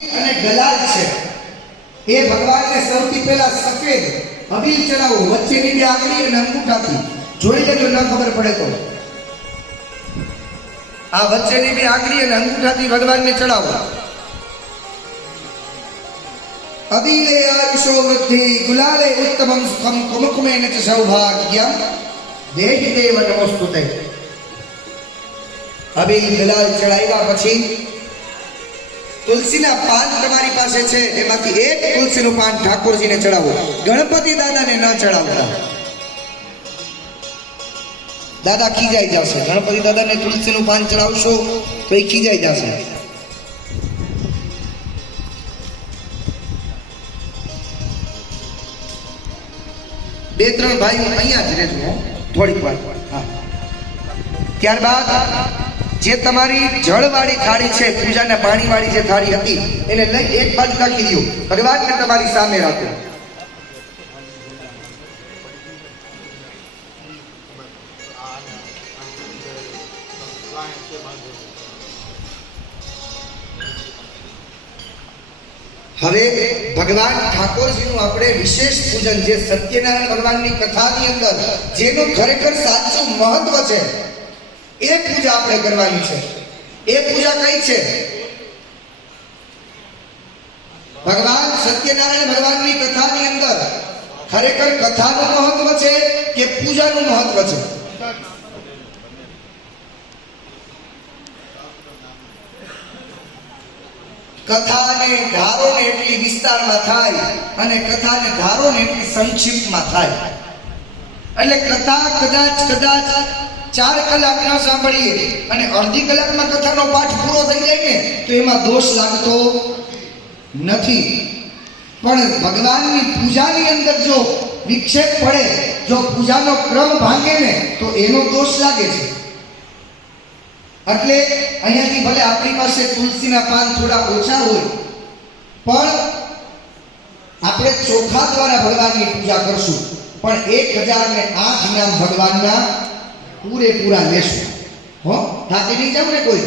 અને ગલાલ છે એ ભગવાનને સૌથી પહેલા સફેદ અબીલ ચડાવો, વચ્ચેની બે આંગળી અને અંગૂઠાથી જોઈ લેજો, ન ખબર પડે તો આ વચ્ચેની બે આંગળી અને અંગૂઠાથી ભગવાનને ચડાવો. અબીલે આયુષો વૃદ્ધિ, ગુલાલે ઉત્તમમ સુખમ, કુમકુમેન ચ સૌભાગ્યમ, દેહી દેવ નમોસ્તુતે. અબીલ ગલાલ ચડાવ્યા પછી તુલસીના પાન તમારી પાસે છે, એમાંથી એક તુલસીનું પાન ઠાકોરજીને ચડાવો. ગણપતિ દાદાને ન ચડાવતા, દાદા ખીજાઈ જશે. ગણપતિ દાદાને તુલસીનું પાન ચડાવશો તો એ ખીજાઈ જશે. બે ત્રણ ભાઈઓ અહીંયા જ રહેજો થોડીક વાર. હા, ત્યારબાદ જે તમારી જળવાળી થાળી છે, પૂજાના પાણીવાળી જે થાળી હતી, એને લઈ એક બાજુ રાખી દો. ભગવાનને તમારી સામે રાખો. હવે ભગવાન ઠાકોરજીનું આપણે વિશેષ પૂજન, જે સત્યનારાયણ ભગવાનની કથાની અંદર જેનું ખરેખર સાચું મહત્વ છે, એ પૂજા આપણે કરવાની છે. એ પૂજા કઈ છે? ભગવાન સત્યનારાયણ ભગવાનની કથાની અંદર ખરેખર કથાનું મહત્વ છે કે પૂજાનું મહત્વ છે? કથાને ધારો ને એટલી વિસ્તારમાં થાય અને કથાને ધારો ને એટલી સંક્ષિપ્તમાં થાય. એટલે કથા કદાચ 4 કલાક ન સાંભળીએ અને અડધી કલાકમાં કથાનો પાઠ પૂરો થઈ જાય ને તો એમાં દોષ લાગતો નથી. પણ ભગવાનની પૂજાની અંદર જો વિક્ષેપ પડે, જો પૂજાનો ક્રમ ભાંગે ને તો એનો દોષ લાગે છે. એટલે અહીંયાથી ભલે આપણી પાસે તુલસીના પાન થોડા ઓછા હોય, પણ આપણે ચોખા દ્વારા ભગવાનની પૂજા કરશું, પણ 1008 નામ ભગવાનના પૂરેપૂરા લેશું. હો, થાકી નહીં જાવ ને કોઈ.